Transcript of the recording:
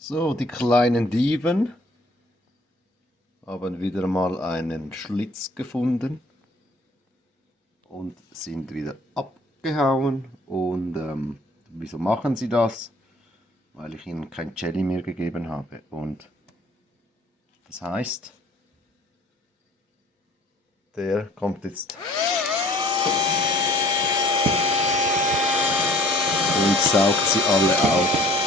So, die kleinen Dieven haben wieder mal einen Schlitz gefunden und sind wieder abgehauen. Und wieso machen sie das? Weil ich ihnen kein Jelly mehr gegeben habe. Und das heißt, der kommt jetzt und saugt sie alle auf.